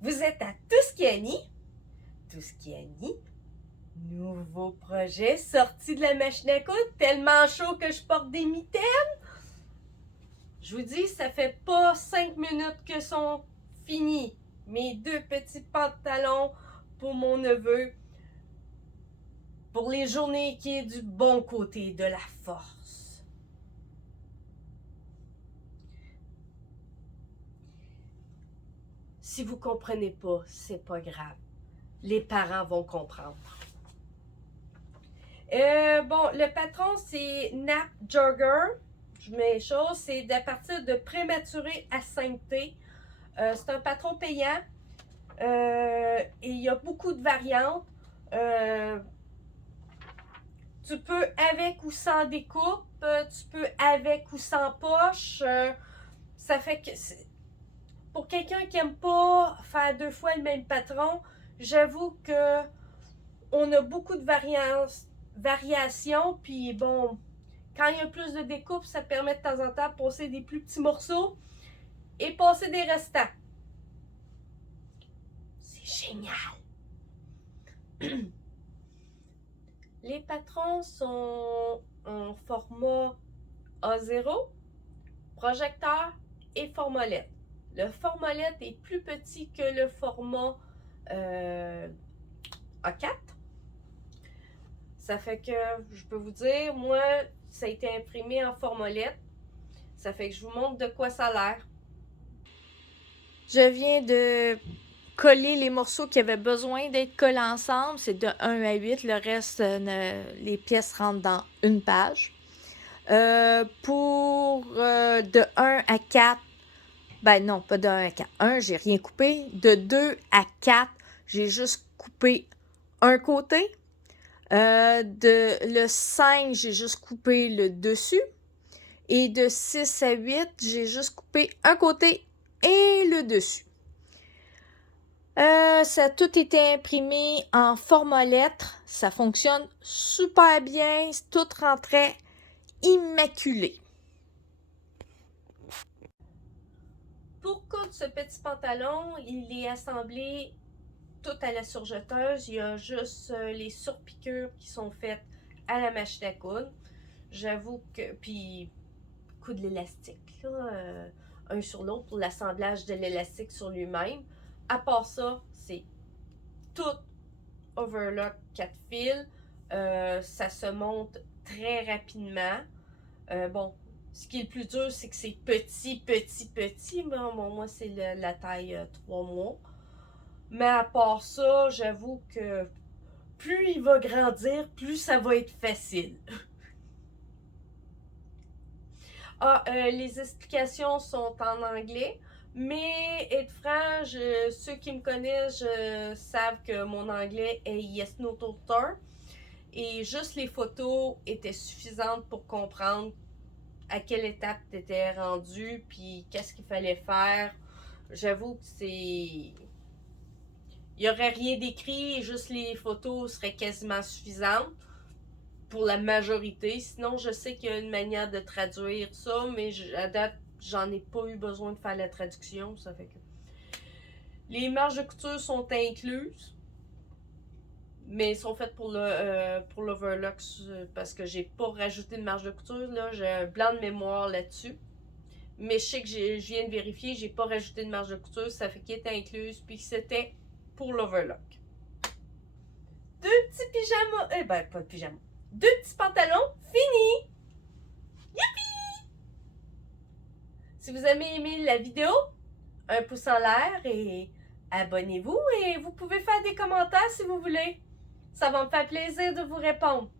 Vous êtes à Tuscany. Tuscany, nouveau projet sorti de la machine à coudre, tellement chaud que je porte des mitaines. Je vous dis, ça fait pas 5 minutes que sont finis mes 2 petits pantalons pour mon neveu pour les journées qui est du bon côté de la force. Si vous comprenez pas, c'est pas grave. Les parents vont comprendre. Bon, le patron, c'est Nap Jogger. Je mets les choses. C'est à partir de prématuré à sainteté. C'est un patron payant. Et il y a beaucoup de variantes. Tu peux avec ou sans découpe. Tu peux avec ou sans poche. Ça fait que pour quelqu'un qui n'aime pas faire 2 fois le même patron, j'avoue que on a beaucoup de variations. Puis bon, quand il y a plus de découpe, ça permet de temps en temps de passer des plus petits morceaux et passer des restants. C'est génial! Les patrons sont en format A0, projecteur et format LED. Le format LED est plus petit que le format A4. Ça fait que, je peux vous dire, moi, ça a été imprimé en format LED. Ça fait que je vous montre de quoi ça a l'air. Je viens de coller les morceaux qui avaient besoin d'être collés ensemble. C'est de 1 à 8. Le reste, les pièces rentrent dans une page. De 1 à 4, ben non, pas de 1 à 4. 1, j'ai rien coupé. De 2 à 4, j'ai juste coupé un côté. Le 5, j'ai juste coupé le dessus. Et de 6 à 8, j'ai juste coupé un côté et le dessus. Ça a tout été imprimé en format lettre. Ça fonctionne super bien. Tout rentrait immaculé. Pour coudre ce petit pantalon, il est assemblé tout à la surjeteuse. Il y a juste les surpiqûres qui sont faites à la machine à coudre. J'avoue que... Puis, coudre l'élastique, là, un sur l'autre pour l'assemblage de l'élastique sur lui-même. À part ça, c'est tout overlock 4 fils. Ça se monte très rapidement. Bon, ce qui est le plus dur, c'est que c'est petit. Bon, moi, c'est la taille 3 mois. Mais à part ça, j'avoue que plus il va grandir, plus ça va être facile. Les explications sont en anglais. Mais, être franc, ceux qui me connaissent savent que mon anglais est yes no tutor. Et juste les photos étaient suffisantes pour comprendre à quelle étape tu étais rendu, puis qu'est-ce qu'il fallait faire. J'avoue que c'est... Il n'y aurait rien d'écrit, juste les photos seraient quasiment suffisantes pour la majorité. Sinon, je sais qu'il y a une manière de traduire ça, mais à date, j'en ai pas eu besoin de faire la traduction. Ça fait que... Les marges de couture sont incluses, mais sont faites pour l'overlock parce que j'ai pas rajouté de marge de couture. Là, j'ai un blanc de mémoire là-dessus. Mais je sais que je viens de vérifier, j'ai pas rajouté de marge de couture, ça fait qu'il était incluse, puis que c'était pour l'overlock. 2 petits pyjamas, pas de pyjama. 2 petits pantalons, fini! Youpi! Si vous avez aimé la vidéo, un pouce en l'air et abonnez-vous et vous pouvez faire des commentaires si vous voulez. Ça va me faire plaisir de vous répondre.